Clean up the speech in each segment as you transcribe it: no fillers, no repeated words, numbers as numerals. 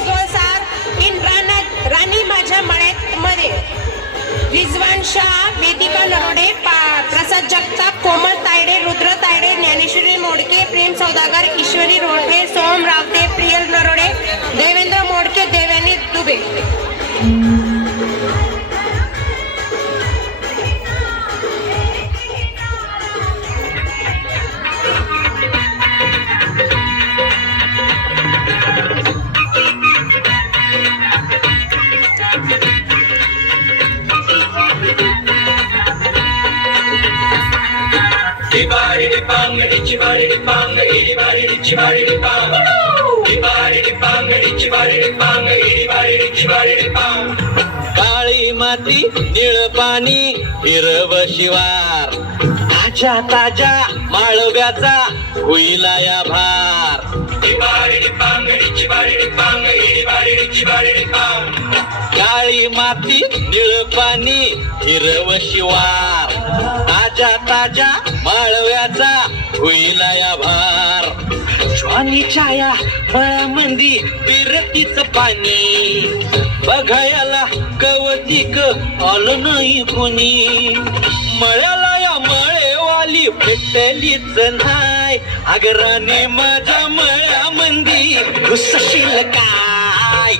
गोळसार in राणी माझ्या मळ्यात मध्ये रिजवान शाह, वेदिका नरोडे, प्रसाद जगताप, कोमल तायडे, रुद्र तायडे, ज्ञानेश्वरी मोडके, प्रेम सौदागर, ईश्वरी रोठे, सोम रावते, प्रियल नरोडे, देवेंद्र मोडके, देवयानी दुबे. काळी माती निळ पाणी हिरव शिवार ताज्या ताज्या माळव्याचा होईला या भार. काळी माती निळ पाणी हिरव शिवार ताज्या ताज्या माळव्याचा होईला या भार. ज्वानीच्या या फळामंदी बिरतीच पाणी बघायला कवतिक आलं नाही कोणी. मळ्याला या मळेवाली भेटलीच नाही अगराने माझ्या मळ्यामंदी घुसशील काय.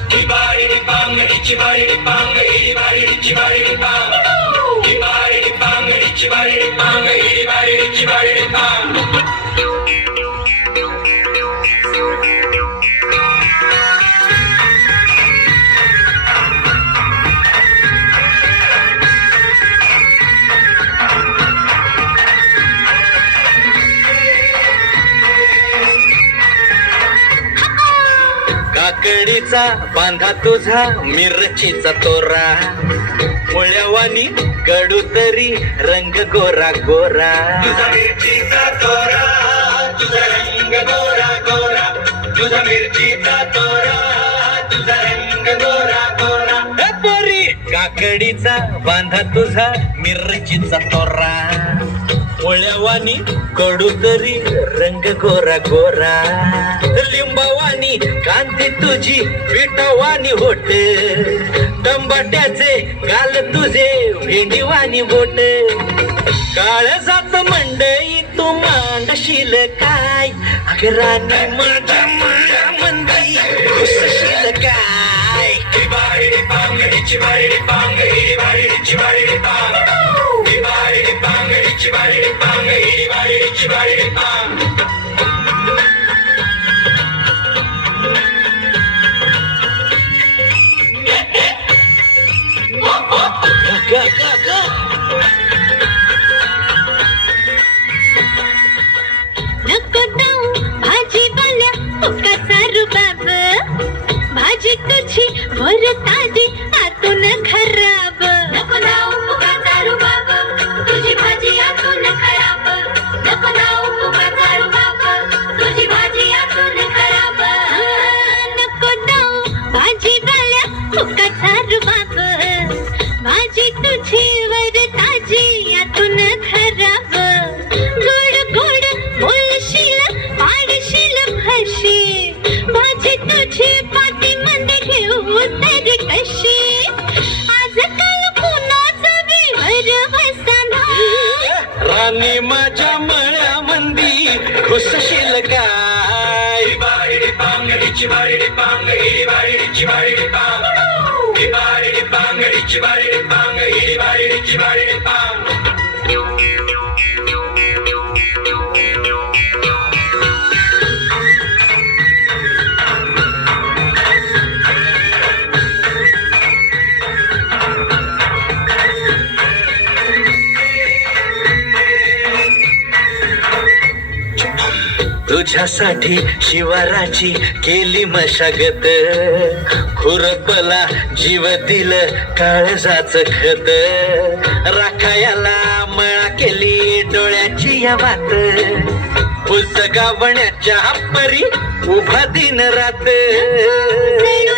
काकडीचा बांधा तुझा मिरचीचा तोरा मुळ्यावानी कडू तरी रंग गोरा गोरा. तुझा मिरचीचा तोरा तुझा रंग गोरा गोरा तुझा मिरचीचा तोरा तुझा रंग गोरा गोरा. पोरी काकडीचा बांधा तुझा मिरचीचा तोरा मुळ्यावानी कडू तरी रंग गोरा गोरा. लिंबावानी कांती तुझी पिठावानी होट टंबाट्याचे गाल तुझे भेंडीवानी बोट. काळ जात मंडई तू मांडशील काय अगरानी माझ्या मळ्यामंदी घुसशील काय. नको जाऊ भाजीवाल्या फुकाचा रुबाब भाजी तुझी वर ताजी आतून खराब. नको जाऊ फुकाचा रुबाब तुझी भाजी आतून खराब. नको जाऊ फुकाचा रुबाब तुझी भाजी आतून खराब. नको जाऊ भाजीवाल्या फुकाचा रुबाब भाजी तुझी वर ताजी आतून खराब. गोड गोड बोलशील पाडशील भाषी भाजी तुझी पाती मध्ये घेऊ तरी कशी. आजकाल कुणाचा विवर बसना राणी माझ्या मळ्यामंदी घुसशील काय. तुझ्यासाठी शिवाराची केली मशागत खुरपला जीव दिलं काळजाच खत. राखायला मळा केली डोळ्याची या वात पुस्तकावण्याच्या परी उभा दिन रात. जणू